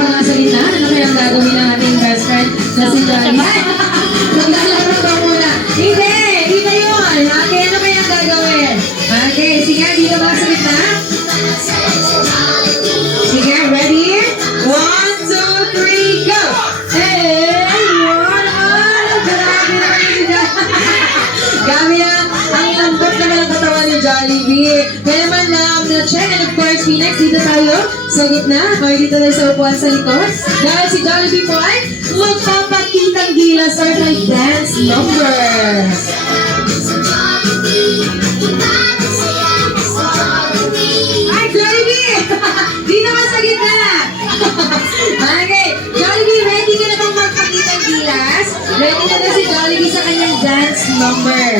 pa nga sa gitna. Ano kaya ang gagawin ng ating best friend na si Johnny? Maglalaro ba muna? Hindi! Hindi yun! Okay, ano kaya ang gagawin? Okay, sige, dito ba sa gitna? Sige, ready? 1, 2, 3, go! Hey! Yun! Grabe naman si Johnny! Grabe yan! Ang lambot naman ang katawan ni Jollibee. Kaya naman na-check and of course, Phoenix, dito tayo sa gitna. Or dito tayo sa upuan sa likod. Dahil si Jollibee po ay magpapakitang gilas or may dance numbers. Ay, Jollibee! Di naman sa gitna! Okay, Jollibee, ready ka na bang magpakitang gilas? Ready na ba si Jollibee sa kanyang dance number?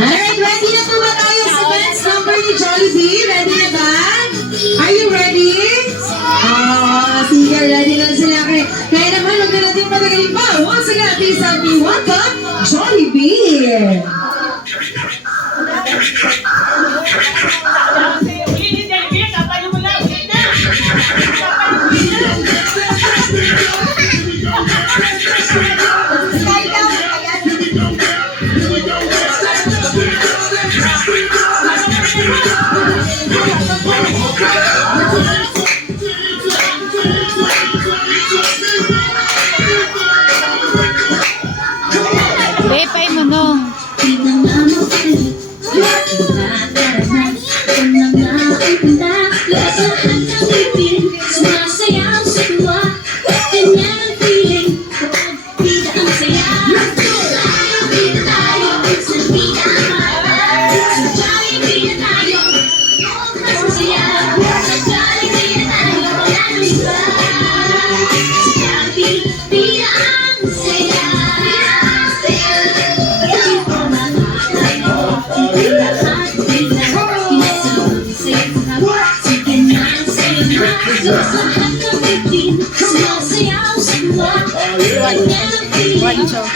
Alright, ready na po ba tayo sa dance number ni Jollibee? Ready na ba? Are you ready? Sige, ready na sila. Kaya naman, huwag na natin patagalin pa. Once again, please help me welcome Jollibee! Bepay mo nung. What's up?